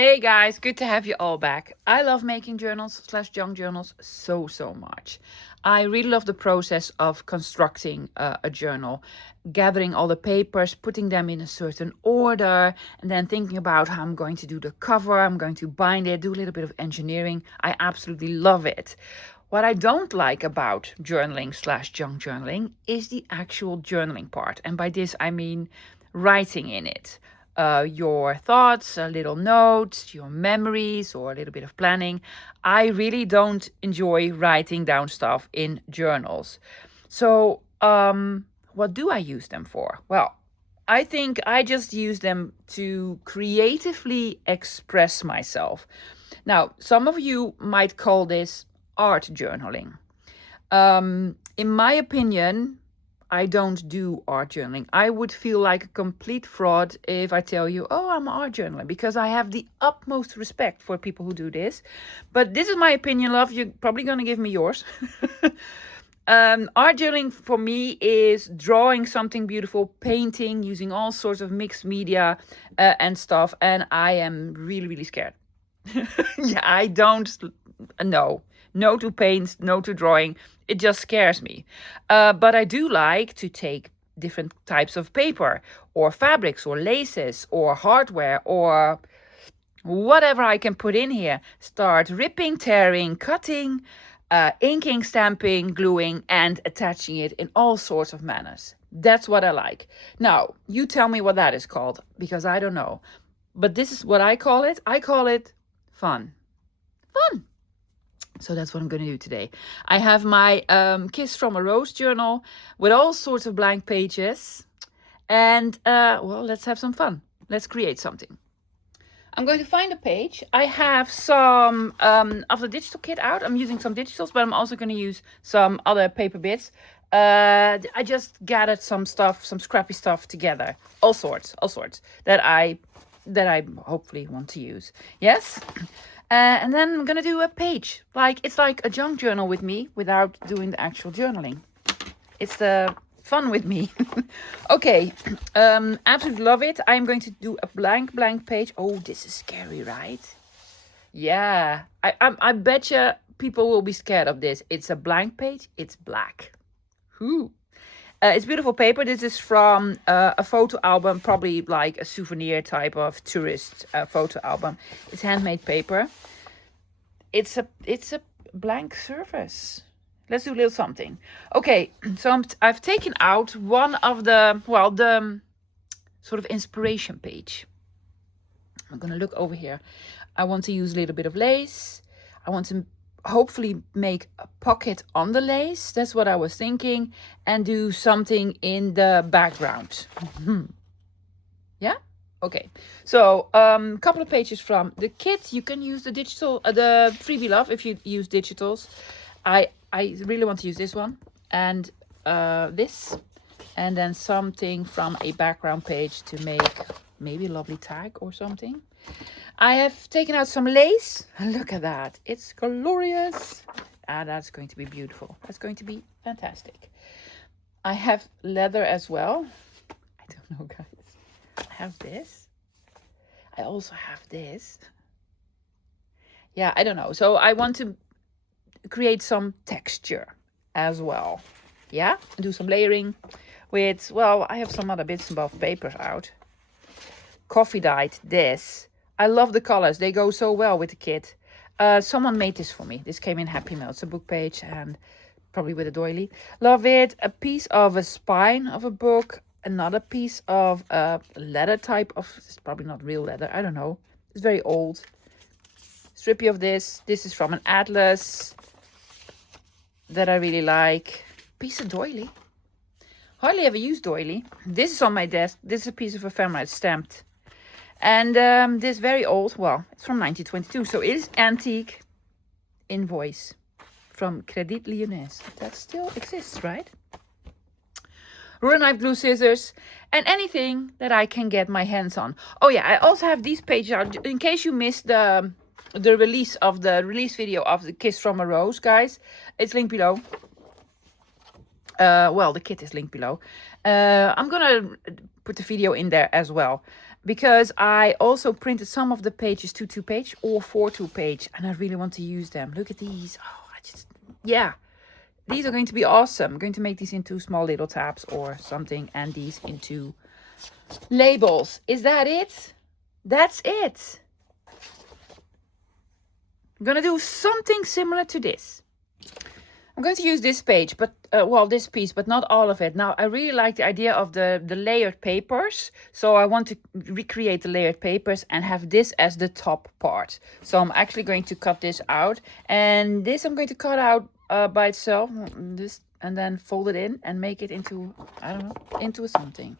Hey guys, good to have you all back. I love making journals slash junk journals so much. I really love the process of constructing a journal, gathering all the papers, putting them in a certain order, and then thinking about how I'm going to do the cover, I'm going to bind it, do a little bit of engineering. I absolutely love it. What I don't like about journaling slash junk journaling is the actual journaling part. And by this, I mean writing in it. Your thoughts, a little notes, your memories, or a little bit of planning. I really don't enjoy writing down stuff in journals. So, what do I use them for? Well, I think I just use them to creatively express myself. Now, some of you might call this art journaling. In my opinion, I don't do art journaling. I would feel like a complete fraud if I tell you, oh, I'm an art journaler, because I have the utmost respect for people who do this. But this is my opinion, love. You're probably going to give me yours. Art journaling for me is drawing something beautiful, painting, using all sorts of mixed media and stuff. And I am really scared. Yeah, I don't know. No to paint, no to drawing. It just scares me. But I do like to take different types of paper or fabrics or laces or hardware or whatever I can put in here. Start ripping, tearing, cutting, inking, stamping, gluing, and attaching it in all sorts of manners. That's what I like. Now, you tell me what that is called, because I don't know. But this is what I call it. I call it fun. Fun. So that's what I'm going to do today. I have my Kiss from a Rose journal with all sorts of blank pages. And, well, let's have some fun. Let's create something. I'm going to find a page. I have some of the digital kit out. I'm using some digitals, but I'm also going to use some other paper bits. I just gathered some stuff, some scrappy stuff together. All sorts that I hopefully want to use. Yes? And then I'm gonna do a page. It's like a junk journal with me without doing the actual journaling. It's the fun with me. Okay, absolutely love it. I'm going to do a blank page. Oh, this is scary, right? Yeah, I bet you people will be scared of this. It's a blank page. It's black. Whoo. It's beautiful paper. This is from a photo album, probably like a souvenir type of tourist photo album. It's handmade paper. It's a blank surface. Let's do a little something. Okay, so I've taken out one of the sort of inspiration page. I'm gonna look over here. I want to use a little bit of lace. I want to hopefully make a pocket on the lace. That's what I was thinking. And do something in the background. Yeah? Okay. So, couple of pages from the kit. You can use the digital, the Freebie Love if you use digitals. I really want to use this one. And this. And then something from a background page to make maybe a lovely tag or something. I have taken out some lace. Look at that. It's glorious. That's going to be beautiful. That's going to be fantastic. I have leather as well. I don't know, guys. I have this. I also have this. Yeah, I don't know. So I want to create some texture as well. Yeah, do some layering with, well, I have some other bits and bobs papers out. Kofi dyed this. I love the colors. They go so well with the kit. Someone made this for me. This came in Happy Mail. It's a book page and probably with a doily. Love it. A piece of a spine of a book. Another piece of leather type of, it's probably not real leather. I don't know. It's very old. Strippy of this. This is from an atlas that I really like. Piece of doily. Hardly ever use doily. This is on my desk. This is a piece of ephemera. It's stamped. And this very old, well, it's from 1922. So it is antique invoice from Crédit Lyonnais. That still exists, right? Ruler knife, glue, scissors, and anything that I can get my hands on. Oh yeah, I also have these pages out in case you missed the release video of the Kiss from a Rose, guys. It's linked below. Well, the kit is linked below. I'm gonna put the video in there as well, because I also printed some of the pages to 2-page or 4 2-page, and I really want to use them. Look at these. Oh, yeah, these are going to be awesome. I'm going to make these into small little tabs or something, and these into labels. Is that it? That's it. I'm gonna do something similar to this. I'm going to use this page, but well, this piece, but not all of it. Now, I really like the idea of the layered papers. So I want to recreate the layered papers and have this as the top part. So I'm actually going to cut this out. And this I'm going to cut out by itself. This, and then fold it in and make it into, I don't know, into something.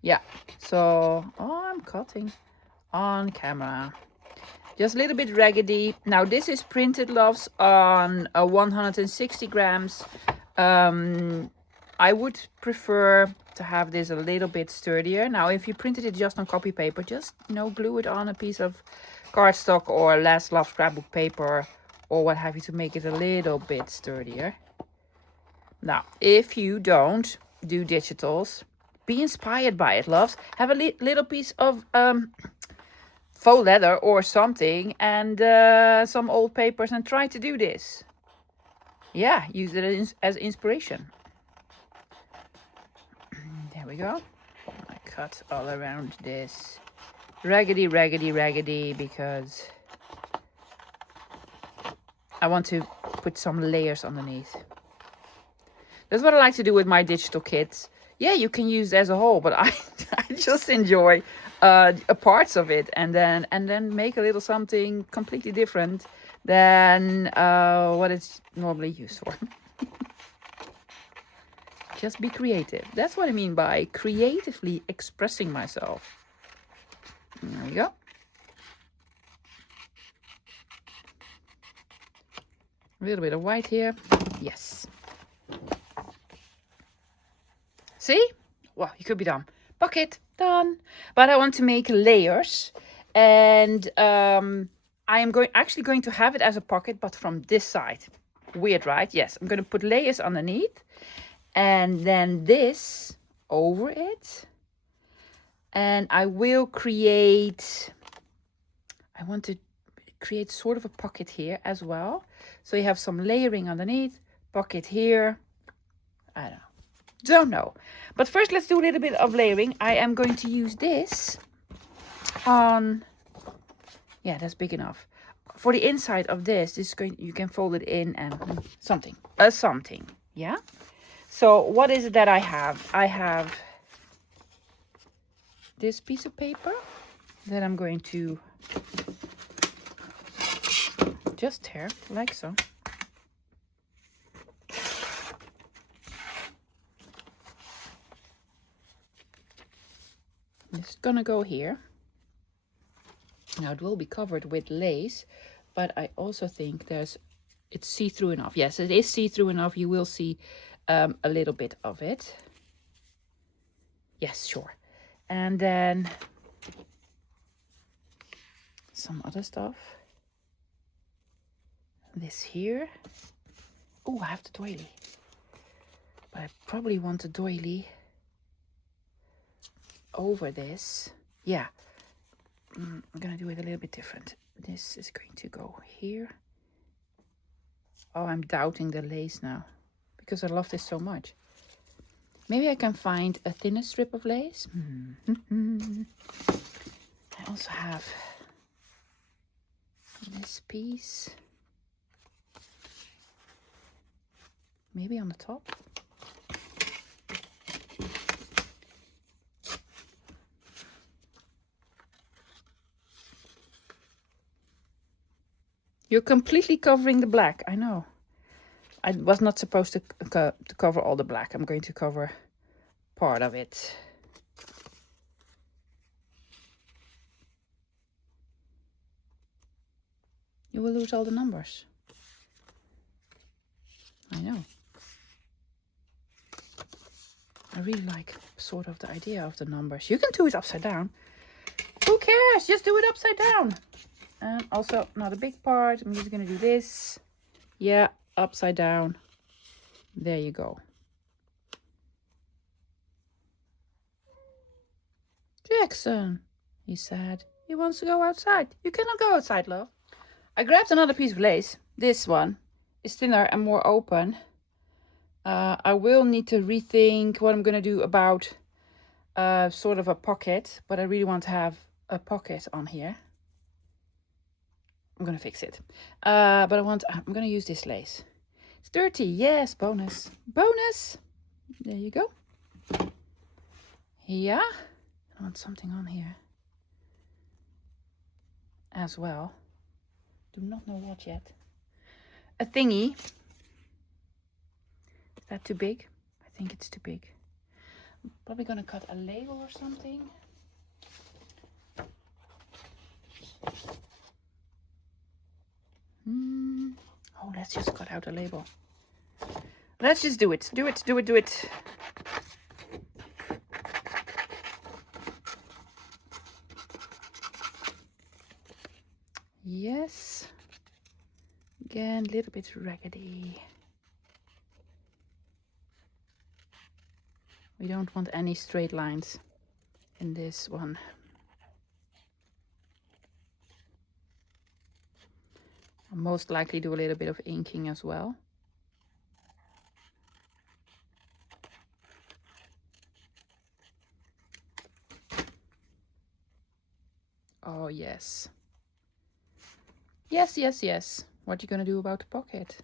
Yeah. So, oh, I'm cutting on camera. Just a little bit raggedy. Now this is printed, loves, on 160 grams. I would prefer to have this a little bit sturdier. Now if you printed it just on copy paper, just, you know, glue it on a piece of cardstock or Last Love scrapbook paper or what have you to make it a little bit sturdier. Now, if you don't do digitals, be inspired by it, loves. Have a little piece of faux leather or something and some old papers and try to do this. Yeah, use it as inspiration. There we go. I cut all around this. Raggedy, raggedy, raggedy, because I want to put some layers underneath. That's what I like to do with my digital kits. Yeah, you can use it as a whole, but I just enjoy parts of it, and then make a little something completely different than what it's normally used for. Just be creative. That's what I mean by creatively expressing myself. There we go. A little bit of white here. Yes. See? Well, you could be done. Pocket, done. But I want to make layers, and I am actually going to have it as a pocket, but from this side. Weird, right? Yes, I'm going to put layers underneath, and then this over it. And I will create, I want to create sort of a pocket here as well. So you have some layering underneath, pocket here. I don't know. But first, let's do a little bit of layering. I am going to use this on, yeah, that's big enough. For the inside of this is going, you can fold it in and something, yeah. So what is it that I have? I have this piece of paper that I'm going to just tear like so. It's gonna go here. Now it will be covered with lace, but I also think it's see-through enough. Yes, it is see-through enough. You will see a little bit of it. Yes, sure. And then some other stuff. This here. Oh, I have the doily. But I probably want the doily over this. Yeah. I'm gonna do it a little bit different. This is going to go here. Oh, I'm doubting the lace now because I love this so much. Maybe I can find a thinner strip of lace. I also have this piece. Maybe on the top. You're completely covering the black. I know. I was not supposed to cover all the black. I'm going to cover part of it. You will lose all the numbers. I know. I really like sort of the idea of the numbers. You can do it upside down. Who cares? Just do it upside down. And also not a big part. I'm just going to do this. Yeah, upside down. There you go. Jackson, he said. He wants to go outside. You cannot go outside, love. I grabbed another piece of lace. This one is thinner and more open. I will need to rethink what I'm going to do about sort of a pocket, but I really want to have a pocket on here. I'm going to fix it. But I'm going to use this lace. It's dirty. Yes, bonus. Bonus. There you go. Yeah. I want something on here as well. Do not know what yet. A thingy. Is that too big? I think it's too big. I'm probably going to cut a label or something. Oh, let's just cut out a label. Let's just do it. Do it, do it, do it. Yes. Again, a little bit raggedy. We don't want any straight lines in this one. I'll most likely do a little bit of inking as well. Oh, yes. Yes, yes, yes. What are you going to do about the pocket?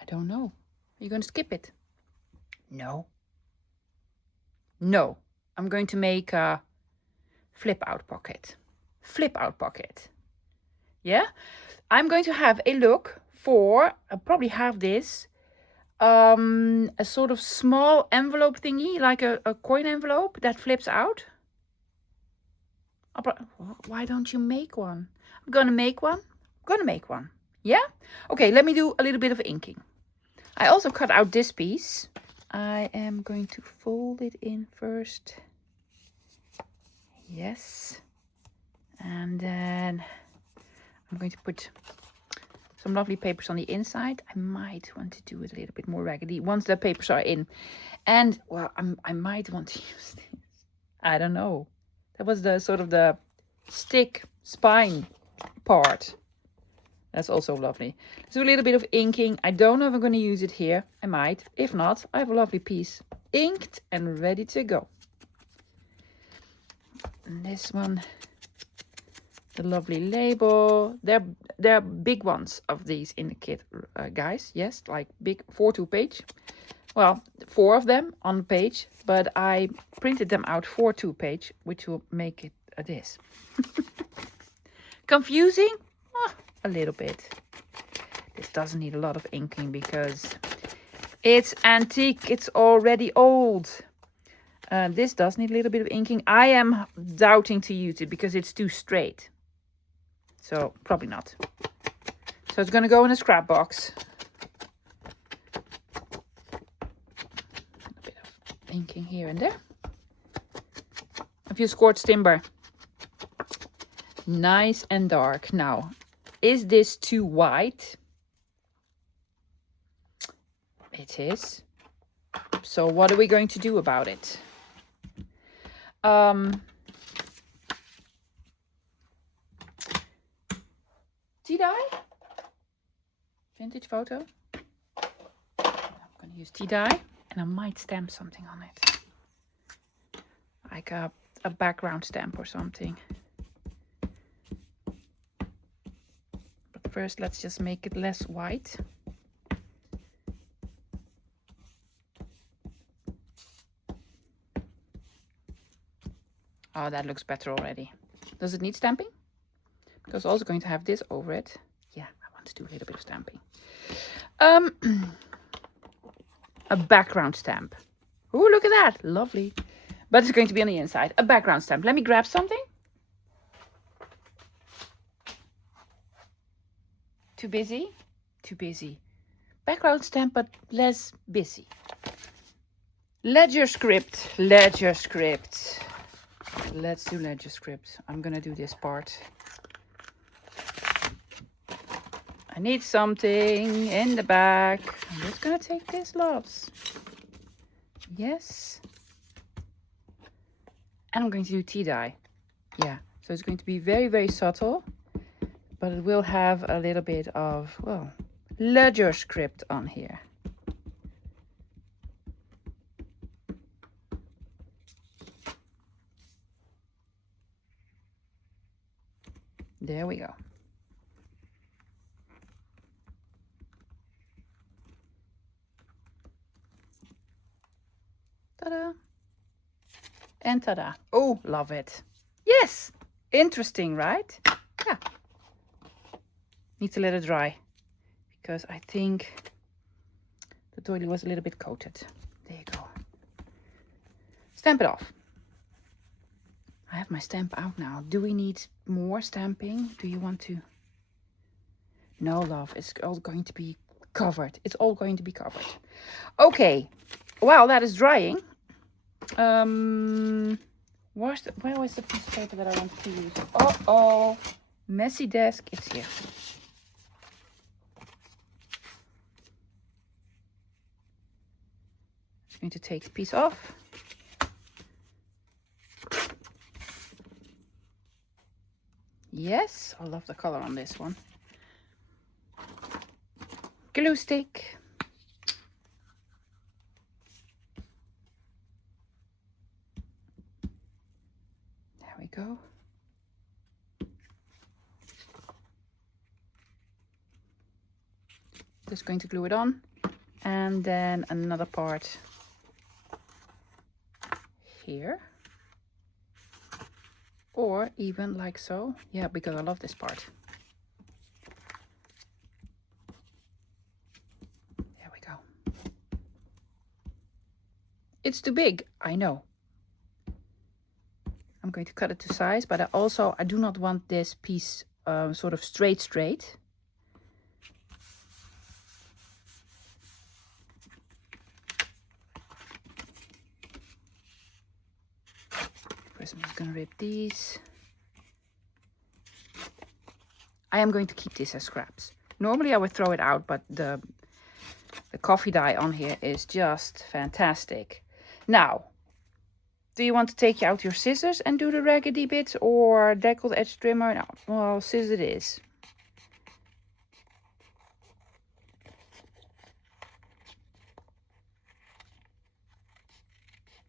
I don't know. Are you going to skip it? No. No. I'm going to make a flip out pocket. Flip out pocket. Yeah? I'm going to have a look for, I'll probably have this, a sort of small envelope thingy, like a coin envelope that flips out. Why don't you make one? I'm going to make one. I'm going to make one. Yeah? Okay, let me do a little bit of inking. I also cut out this piece. I am going to fold it in first. Yes. And then I'm going to put some lovely papers on the inside. I might want to do it a little bit more raggedy once the papers are in. And, well, I might want to use this. I don't know. That was the sort of the stick spine part. That's also lovely. Let's do a little bit of inking. I don't know if I'm going to use it here. I might. If not, I have a lovely piece inked and ready to go. And this one, the lovely label. There are big ones of these in the kit, guys. Yes, like big 4-2 page. Well, 4 of them on the page, but I printed them out 4-2 page, which will make it this. Confusing? Oh, a little bit. This doesn't need a lot of inking because it's antique. It's already old. This does need a little bit of inking. I am doubting to use it because it's too straight. So probably not. So it's going to go in a scrap box. A bit of inking here and there. A few scorched timber. Nice and dark. Now, is this too white? It is. So what are we going to do about it? Tea-dye? Vintage photo. I'm going to use tea-dye and I might stamp something on it. Like a background stamp or something. But first let's just make it less white. Oh, that looks better already. Does it need stamping? Because I'm also going to have this over it. Yeah, I want to do a little bit of stamping. A background stamp. Oh, look at that. Lovely. But it's going to be on the inside. A background stamp. Let me grab something. Too busy? Too busy. Background stamp, but less busy. Ledger script. Ledger script. Let's do ledger script. I'm gonna do this part. I need something in the back. I'm just gonna take this, loves. Yes. And I'm going to do tea dye. Yeah, so it's going to be very, very subtle, but it will have a little bit of, well, ledger script on here. There we go. Ta-da. And ta-da. Oh, love it. Yes. Interesting, right? Yeah. Need to let it dry because I think the doily was a little bit coated. There you go. Stamp it off. I have my stamp out now. Do we need more stamping? Do you want to? No, love. It's all going to be covered. It's all going to be covered. Okay. While that is drying, where was the piece of paper that I wanted to use? Oh, messy desk. It's here. Just going to take the piece off. Yes, I love the color on this one. Glue stick. There we go. Just going to glue it on. And then another part here. Or even like so. Yeah, because I love this part. There we go. It's too big, I know. I'm going to cut it to size, but I do not want this piece sort of straight. First I'm just going to rip these. I am going to keep this as scraps. Normally I would throw it out, but the coffee dye on here is just fantastic. Now, do you want to take out your scissors and do the raggedy bits or deckled edge trimmer? No, well, scissors it is.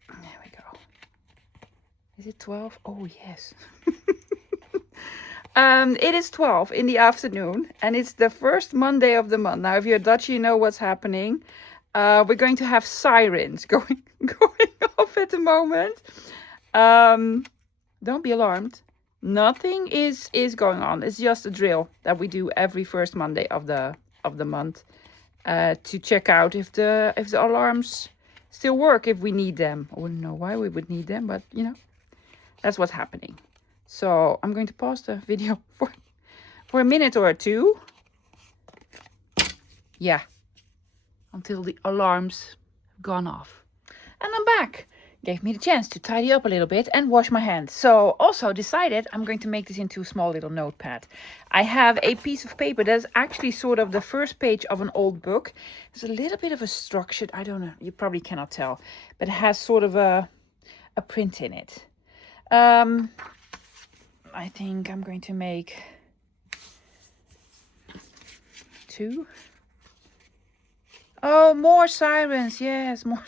There we go. Is it 12? Oh, yes. It is 12 in the afternoon and it's the first Monday of the month. Now, if you're Dutch, you know what's happening. We're going to have sirens going off at the moment. Don't be alarmed. Nothing is going on. It's just a drill that we do every first Monday of the month to check out if the alarms still work if we need them. I wouldn't know why we would need them, but you know, that's what's happening. So I'm going to pause the video for a minute or two. Yeah, until the alarms have gone off. And I'm back. Gave me the chance to tidy up a little bit and wash my hands. So also decided I'm going to make this into a small little notepad. I have a piece of paper that's actually sort of the first page of an old book. There's a little bit of a structured, I don't know, you probably cannot tell, but it has sort of a print in it. I think I'm going to make 2. Oh, more sirens. Yes, more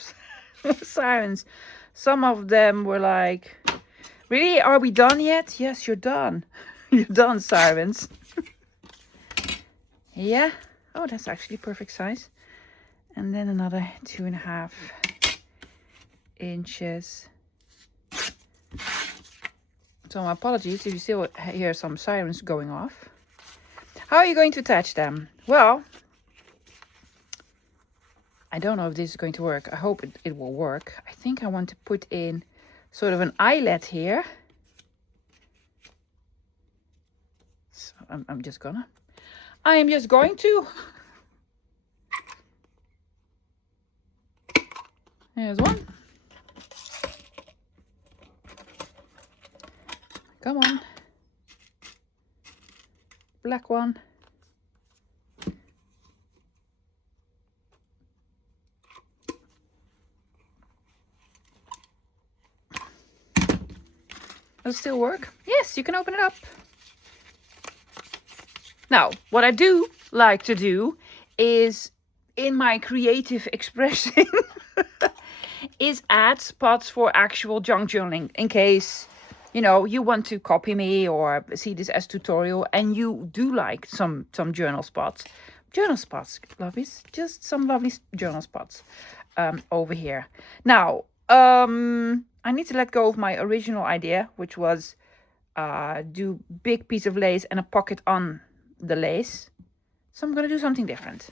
sirens. Some of them were like, really? Are we done yet? Yes, you're done. You're done, sirens. Yeah. Oh, that's actually perfect size. And then another 2.5 inches. So my apologies if you still hear some sirens going off. How are you going to attach them? Well, I don't know if this is going to work. I hope it will work. I think I want to put in sort of an eyelet here. So I am just going to. Here's one. Come on. Black one. Does it still work? Yes, you can open it up. Now, what I do like to do is, in my creative expression, is add spots for actual junk journaling in case, you know, you want to copy me or see this as tutorial and you do like some journal spots. Journal spots, lovies. Just some lovely journal spots over here. Now, I need to let go of my original idea, which was do big piece of lace and a pocket on the lace. So I'm going to do something different.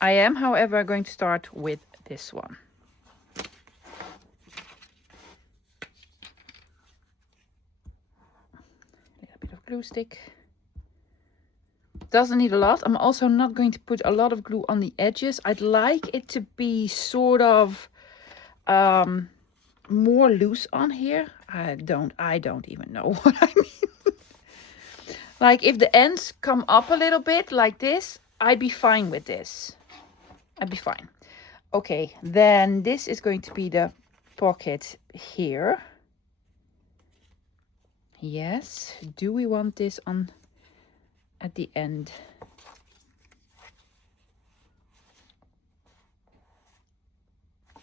I am, however, going to start with this one. A little bit of glue stick. Doesn't need a lot. I'm also not going to put a lot of glue on the edges. I'd like it to be sort of more loose on here. I don't even know what I mean. Like if the ends come up a little bit like this, I'd be fine with this. I'd be fine. Okay, then this is going to be the pocket here. Yes, do we want this on at the end?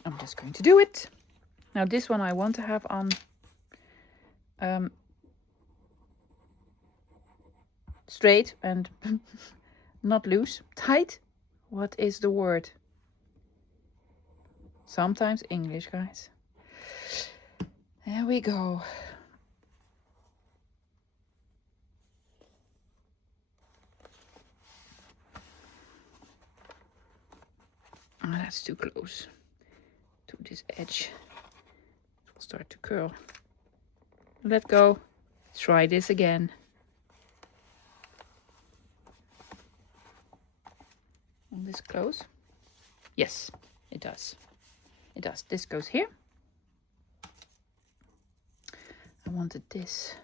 I'm just going to do it. Now this one I want to have on straight and not loose. Tight? What is the word? Sometimes English, guys. There we go. Oh, that's too close to this edge. It will start to curl. Let go. Try this again. Will this close? Yes, it does. It does. This goes here. I wanted this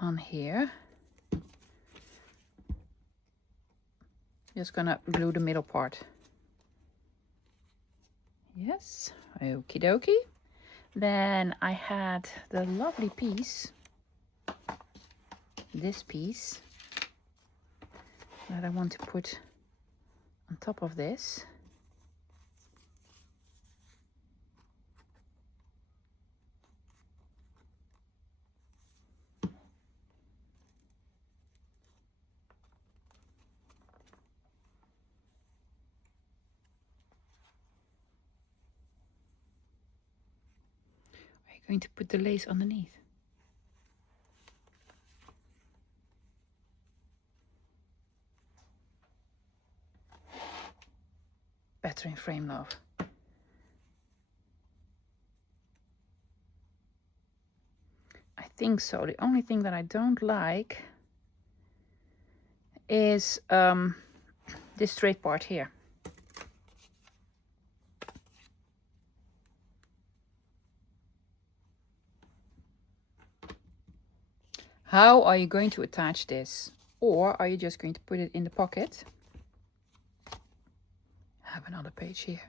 on here. Just gonna glue the middle part. Yes, okie dokie. Then I had the lovely piece, this piece, that I want to put on top of this. Are you going to put the lace underneath? Better in frame, love. I think so. The only thing that I don't like is this straight part here. How are you going to attach this? Or are you just going to put it in the pocket? I have another page here.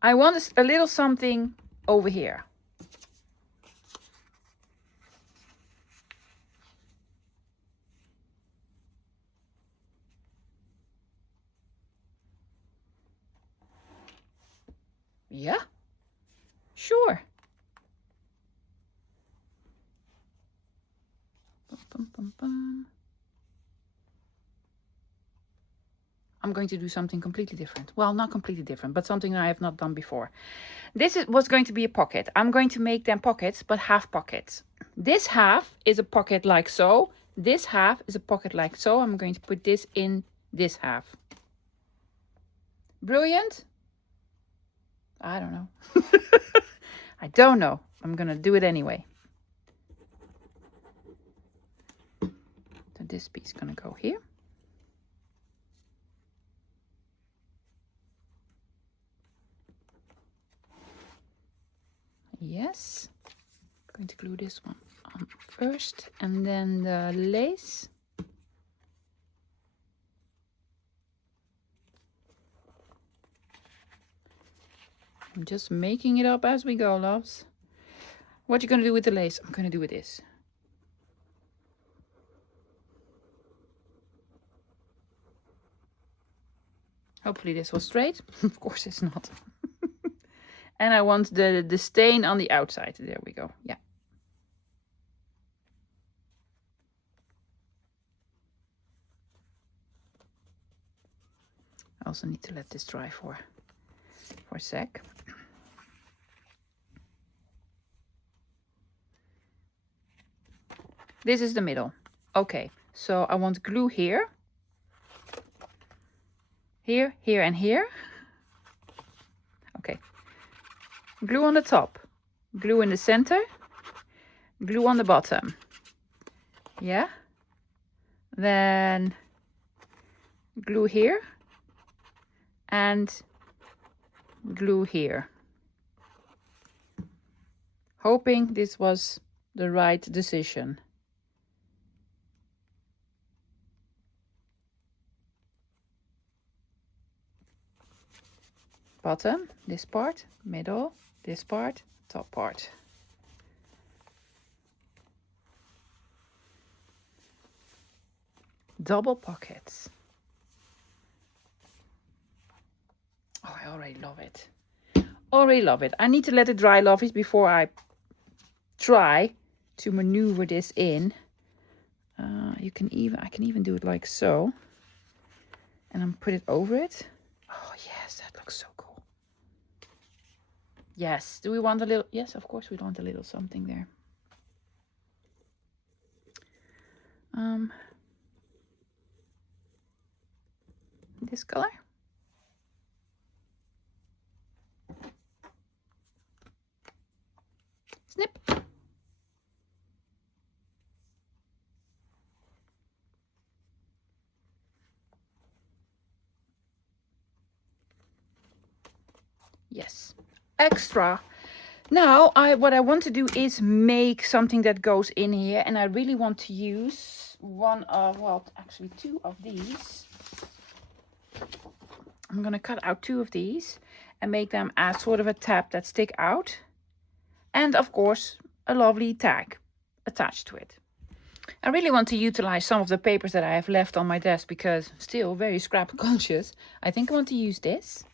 I want a little something over here. Yeah, sure. Bum, bum, bum. I'm going to do something completely different. Well, not completely different, but something I have not done before. This was going to be a pocket. I'm going to make them pockets, but half pockets. This half is a pocket like so. This half is a pocket like so. I'm going to put this in this half. Brilliant? I don't know. I don't know. I'm going to do it anyway. So this piece is going to go here. Yes. I'm going to glue this one on first and then the lace. I'm just making it up as we go, loves. What you gonna do with the lace? I'm gonna do with this. Hopefully this was straight. Of course it's not. And I want the stain on the outside. There we go. Yeah. I also need to let this dry for a sec. This is the middle. Okay, so I want glue here. Here, here, and here. Okay. Glue on the top. Glue in the center. Glue on the bottom. Yeah. Then glue here. And glue here. Hoping this was the right decision. Bottom, this part, middle, this part, top part. Double pockets. Oh, I already love it. Already love it. I need to let it dry, lovies, before I try to maneuver this in. I can even do it like so. And I'm put it over it. Oh yes, that looks so cool. Yes, do we want a little? Yes, of course we want a little something there. This color. Snip. Yes, extra. Now, what I want to do is make something that goes in here, and I really want to use one of, well, actually 2 of these. I'm gonna cut out 2 of these and make them as sort of a tab that stick out, and of course a lovely tag attached to it. I really want to utilize some of the papers that I have left on my desk because still very scrap conscious. I think I want to use this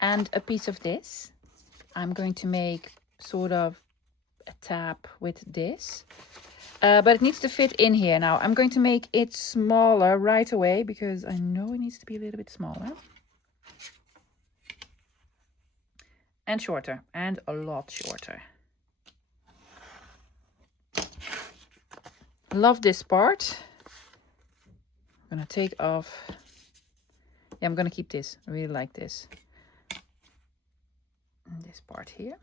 and a piece of this. I'm going to make sort of a tab with this, but it needs to fit in here. Now I'm going to make it smaller right away because I know it needs to be a little bit smaller and shorter, and a lot shorter. Love this part. I'm gonna take off. Yeah, I'm gonna keep this. I really like this. And this part here.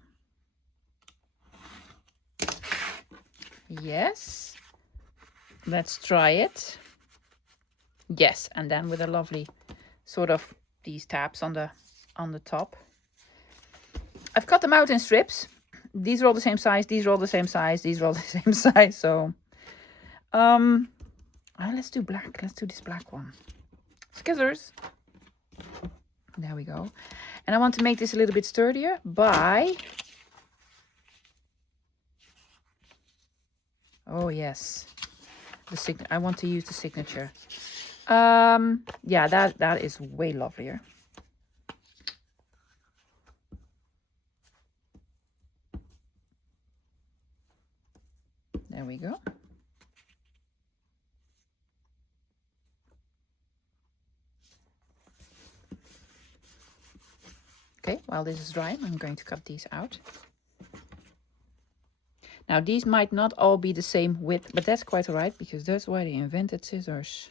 Yes. Let's try it. Yes, and then with a lovely sort of these tabs on the top. I've cut them out in strips. These are all the same size. These are all the same size. These are all the same size. So, let's do black. Let's do this black one. Scissors. There we go. And I want to make this a little bit sturdier by... Oh, yes. I want to use the signature. Yeah, that is way lovelier. There we go. Okay, while this is drying, I'm going to cut these out. Now, these might not all be the same width, but that's quite all right, because that's why they invented scissors.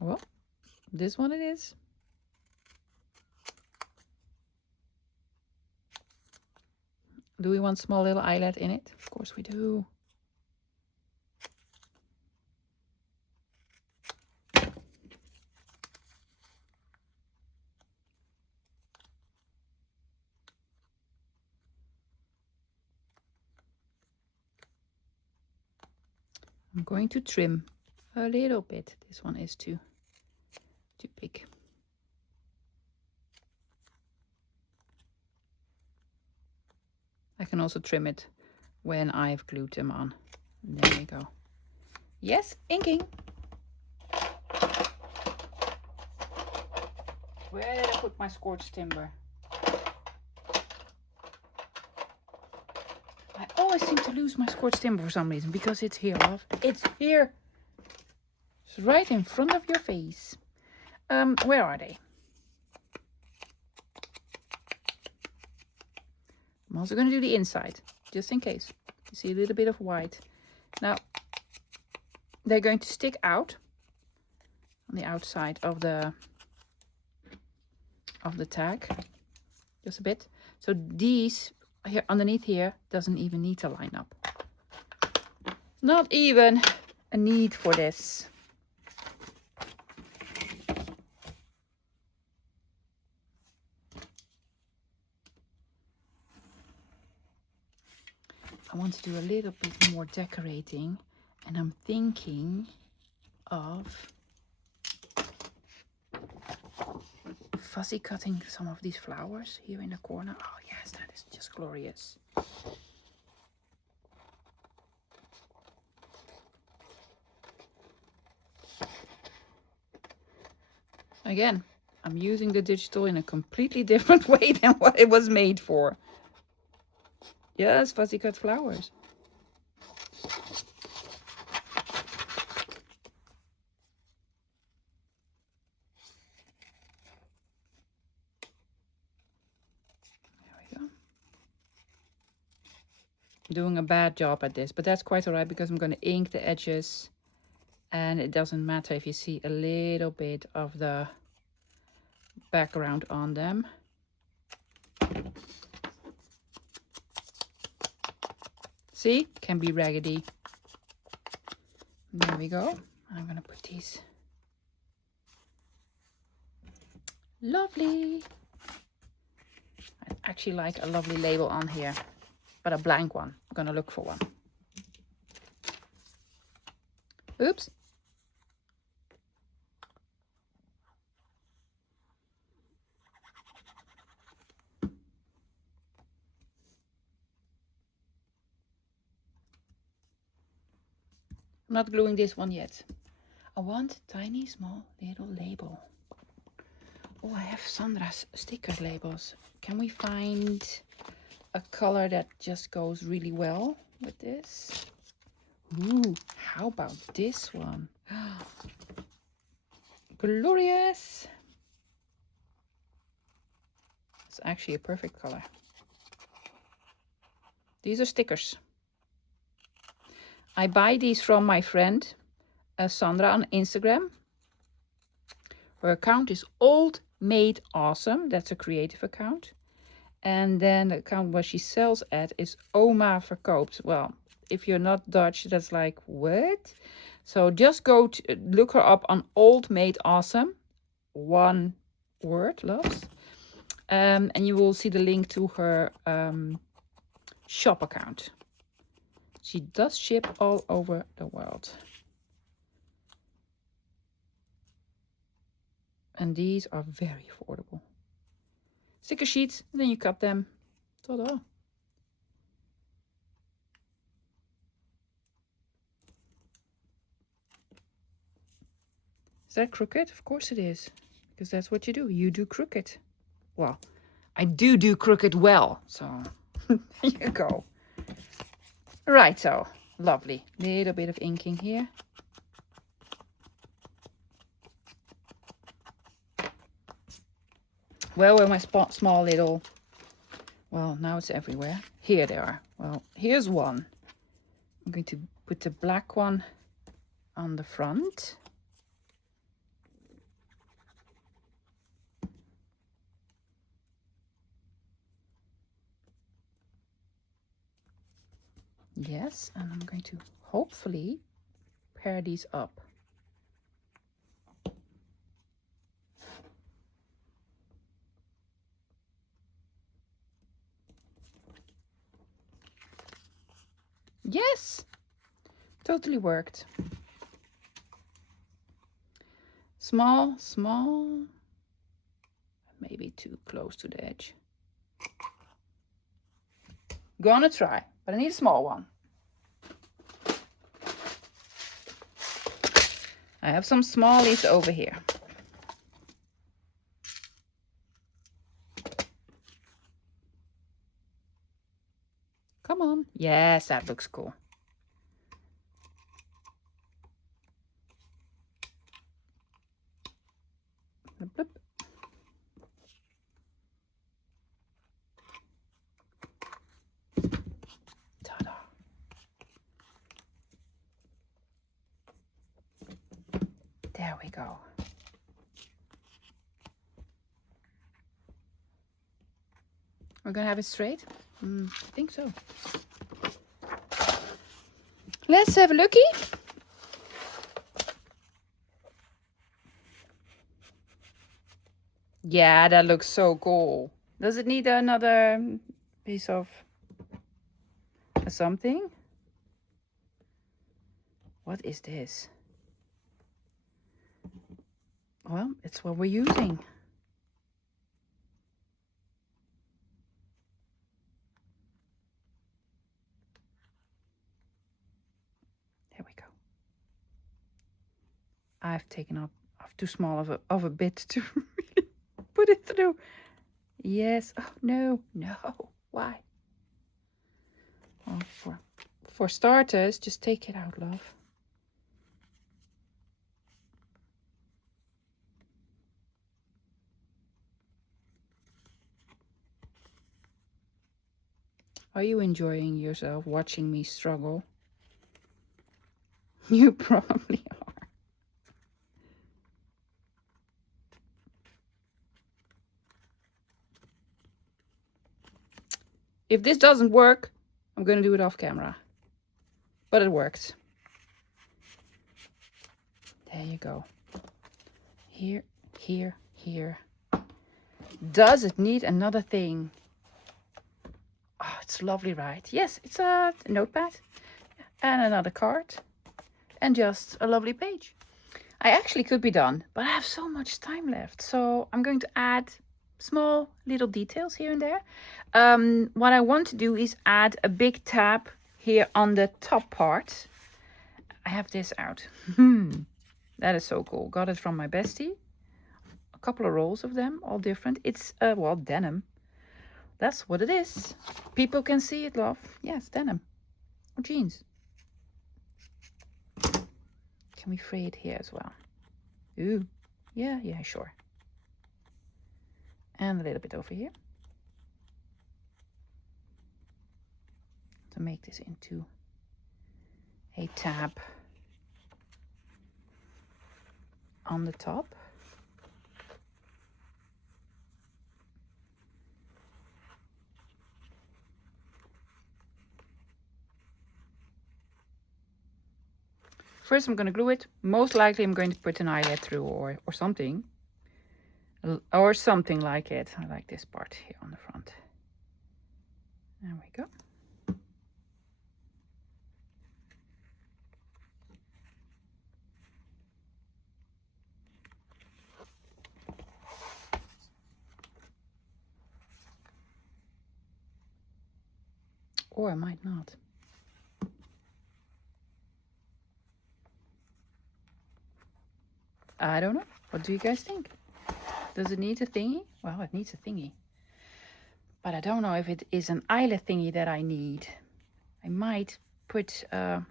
Well, this one it is. Do we want small little eyelet in it? Of course we do. I'm going to trim a little bit. This one is too big. I can also trim it when I've glued them on. There we go. Yes, inking. Where did I put my scorched timber? I always seem to lose my scorched timber for some reason, because it's here, love. It's here. It's right in front of your face. Where are they? I'm also going to do the inside, just in case. You see a little bit of white. Now, they're going to stick out on the outside of the tag, just a bit. So these here underneath here doesn't even need to line up. Not even a need for this. I want to do a little bit more decorating, and I'm thinking of fussy cutting some of these flowers here in the corner. Oh yes, that is just glorious. Again, I'm using the digital in a completely different way than what it was made for. Yes, fussy cut flowers. There we go. I'm doing a bad job at this, but that's quite alright, because I'm going to ink the edges, and it doesn't matter if you see a little bit of the background on them. See, can be raggedy. There we go. I'm gonna put these. Lovely. I actually like a lovely label on here, but a blank one. I'm gonna look for one. Oops. I'm not gluing this one yet. I want tiny, small, little label. Oh, I have Sandra's sticker labels. Can we find a color that just goes really well with this? Ooh, how about this one? Glorious! It's actually a perfect color. These are stickers. I buy these from my friend Sandra on Instagram. Her account is Old Made Awesome. That's a creative account. And then the account where she sells at is Oma Verkoopt. Well, if you're not Dutch, that's like, what? So just go to look her up on Old Made Awesome. One word, loves. And you will see the link to her shop account. She does ship all over the world. And these are very affordable. Sticker sheets, and then you cut them. Ta-da! Is that crooked? Of course it is. Because that's what you do. You do crooked. Well, I do crooked well. So, there you go. Right, so lovely. Little bit of inking here. Where were my small little... Well, now it's everywhere. Here they are. Well, here's one. I'm going to put the black one on the front. Yes, and I'm going to hopefully pair these up. Yes! Totally worked. Small, small. Maybe too close to the edge. Gonna try, but I need a small one. I have some smallies over here. Come on. Yes, that looks cool. Bloop, bloop. Ta-da. There we go. We're gonna have it straight? I think so. Let's have a looky. Yeah, that looks so cool. Does it need another piece of something? What is this? Well, it's what we're using. There we go. I've taken up too small of a bit to really put it through. Yes. Oh, no. Why? Oh, for starters, just take it out, love. Are you enjoying yourself watching me struggle? You probably are. If this doesn't work, I'm going to do it off camera. But it works. There you go. Here, here, here. Does it need another thing? Oh, it's lovely, right? Yes, it's a notepad and another card and just a lovely page. I actually could be done, but I have so much time left. So I'm going to add small little details here and there. What I want to do is add a big tab here on the top part. I have this out. That is so cool. Got it from my bestie. A couple of rolls of them, all different. It's, well, denim. That's what it is. People can see it, love. Yes, denim. Or jeans. Can we fray it here as well? Ooh. Yeah, sure. And a little bit over here. To make this into a tab on the top. First I'm going to glue it. Most likely I'm going to put an eyelet through or something. Or something like it. I like this part here on the front. There we go. Or I might not. I don't know. What do you guys think? Does it need a thingy? Well, it needs a thingy. But I don't know if it is an eyelet thingy that I need. I might put, have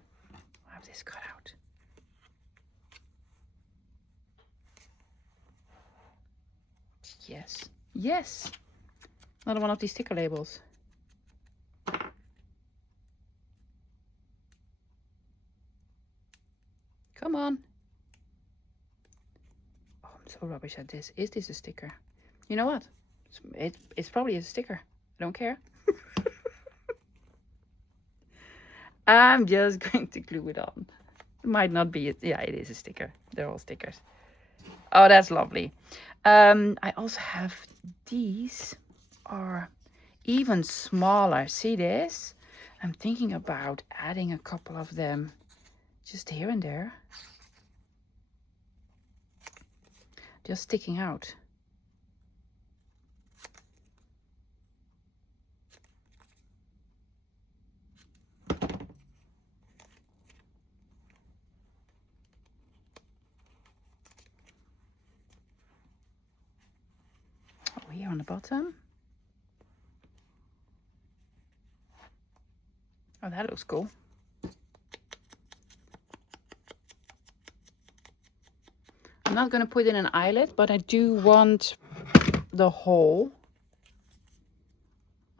this cut out. Yes. Another one of these sticker labels. Come on. Oh, I'm so rubbish at this. Is this a sticker? You know what? It's probably a sticker. I don't care. I'm just going to glue it on. It might not be it. Yeah, it is a sticker. They're all stickers. Oh, that's lovely. I also have these are even smaller. See this? I'm thinking about adding a couple of them just here and there. Just sticking out. Oh, here on the bottom. Oh, that looks cool. I'm not going to put in an eyelet, but I do want the hole.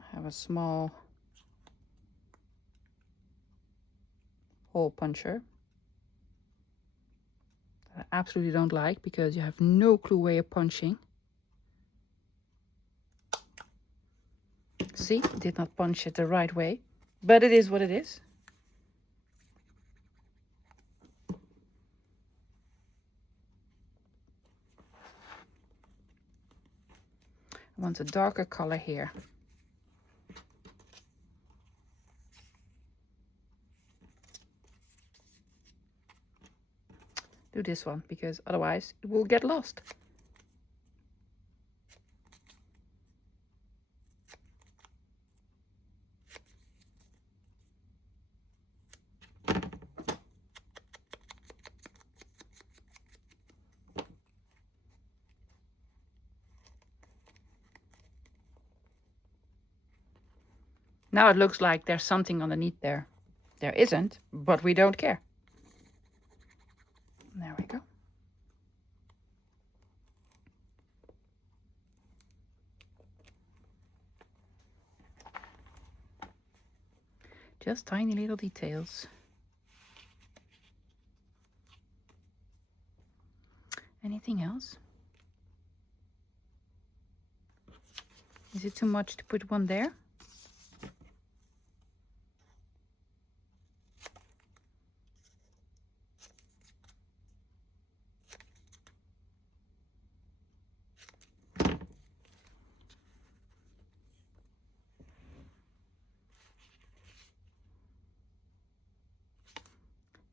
I have a small hole puncher that I absolutely don't like because you have no clue where you're punching. See, did not punch it the right way, but it is what it is. I want a darker color here. Do this one because otherwise it will get lost. Now it looks like there's something underneath there. There isn't, but we don't care. There we go. Just tiny little details. Anything else? Is it too much to put one there?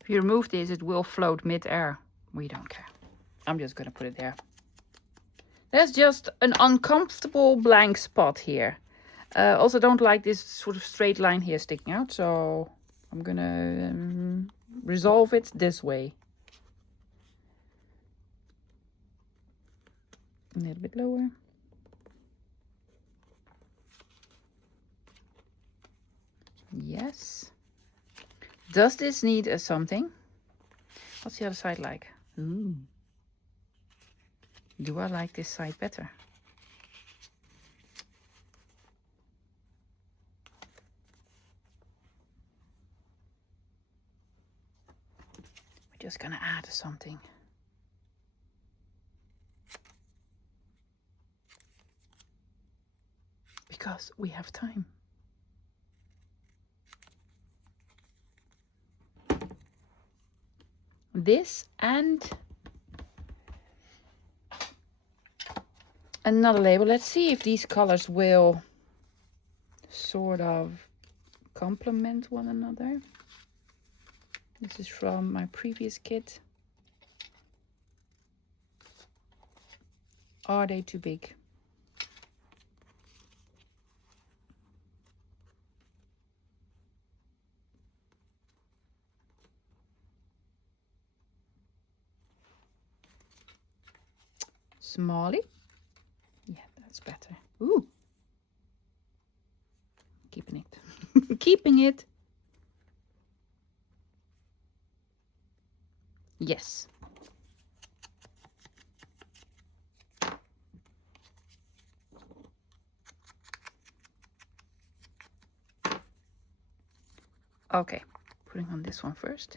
If you remove this, it will float mid-air. We don't care. I'm just going to put it there. There's just an uncomfortable blank spot here. Also don't like this sort of straight line here sticking out, so I'm going to resolve it this way. A little bit lower. Yes. Does this need a something? What's the other side like? Ooh. Do I like this side better? We're just gonna add something. Because we have time. This and another label. Let's see if these colors will sort of complement one another. This is from my previous kit. Are they too big? Smally. Yeah, that's better. Ooh. Keeping it. Keeping it. Yes. Okay, putting on this one first.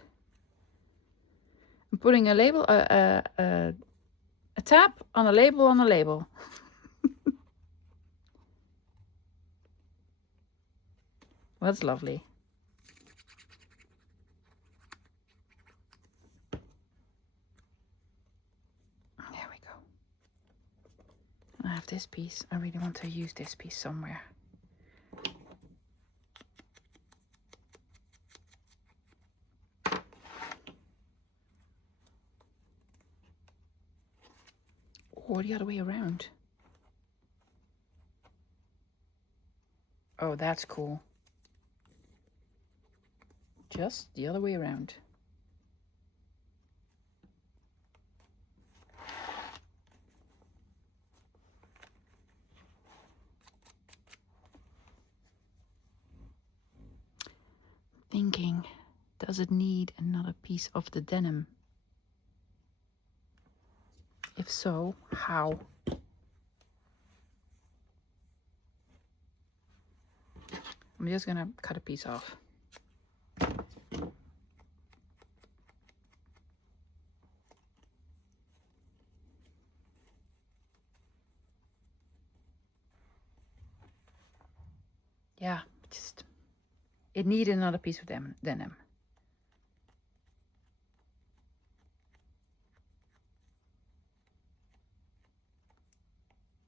I'm putting a label, a tap on a label on a label. Well, that's lovely. There we go. I have this piece. I really want to use this piece somewhere. Or the other way around. Oh, that's cool. Just the other way around. Thinking, does it need another piece of the denim? If so, how? I'm just gonna cut a piece off. Yeah, just, it needed another piece of denim.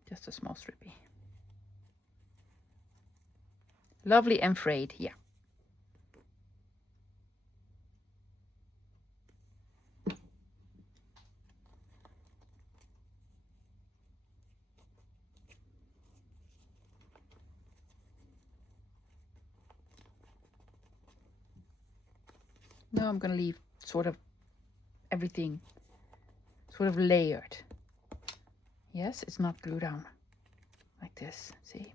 Just a small strippy. Lovely and frayed, yeah. Now I'm going to leave sort of everything sort of layered. Yes, it's not glued down like this. See?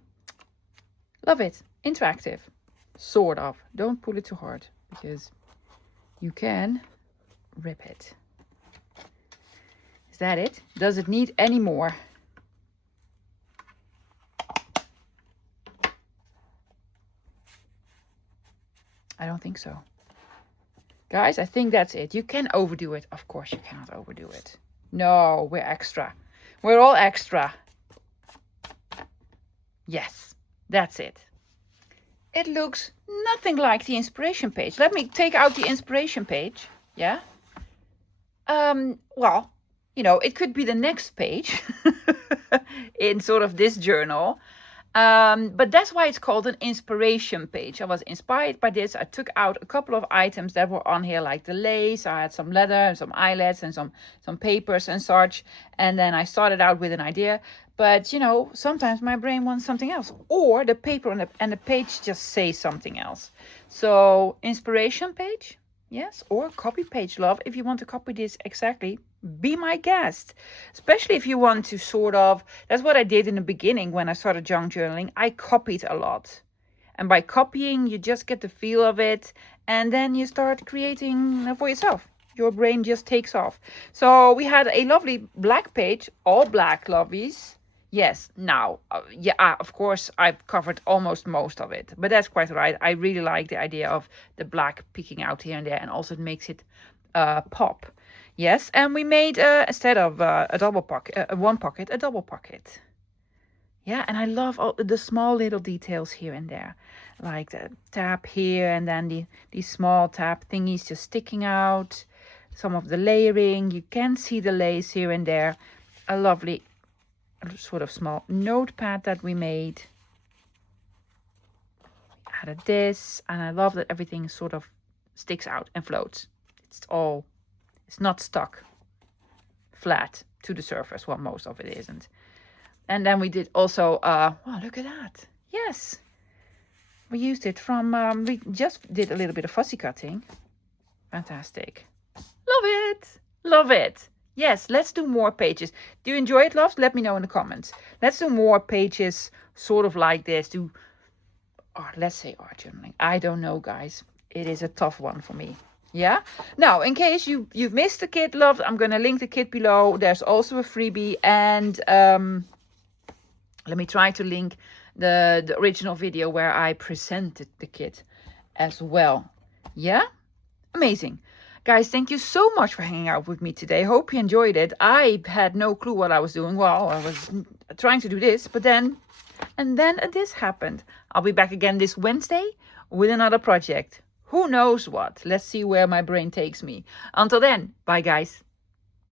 Love it. Interactive. Sort of. Don't pull it too hard because you can rip it. Is that it? Does it need any more? I don't think so. Guys, I think that's it. You can overdo it. Of course you cannot overdo it. No, we're extra. We're all extra. Yes, that's it. It looks nothing like the inspiration page. Let me take out the inspiration page. Yeah. Well, you know, it could be the next page in sort of this journal. But that's why it's called an inspiration page. I was inspired by this. I took out a couple of items that were on here, like the lace. I had some leather and some eyelets and some papers and such. And then I started out with an idea. But, you know, sometimes my brain wants something else. Or the paper and the page just say something else. So inspiration page, yes. Or copy page, love. If you want to copy this exactly, be my guest. Especially if you want to sort of, that's what I did in the beginning when I started junk journaling. I copied a lot. And by copying, you just get the feel of it. And then you start creating for yourself. Your brain just takes off. So we had a lovely black page, all black, lovies. Yes, now, of course, I've covered almost most of it. But that's quite right. I really like the idea of the black peeking out here and there. And also it makes it pop. Yes, and we made, instead of a double pocket, one pocket, a double pocket. Yeah, and I love all the small little details here and there. Like the tab here and then these small tab thingies just sticking out. Some of the layering. You can see the lace here and there. A lovely sort of small notepad that we made. Added this, and I love that everything sort of sticks out and floats. It's not stuck flat to the surface. Well, most of it isn't. And then we did also, wow, look at that. Yes. We used it from, we just did a little bit of fussy cutting. Fantastic. Love it. Love it. Yes, let's do more pages. Do you enjoy it, loves? Let me know in the comments. Let's do more pages sort of like this. Let's say art journaling. I don't know, guys. It is a tough one for me. Yeah. Now, in case you've missed the kit, love, I'm going to link the kit below. There's also a freebie. And let me try to link the original video where I presented the kit as well. Yeah. Amazing. Guys, thank you so much for hanging out with me today. Hope you enjoyed it. I had no clue what I was doing. Well, I was trying to do this, but then this happened. I'll be back again this Wednesday with another project. Who knows what? Let's see where my brain takes me. Until then, bye guys.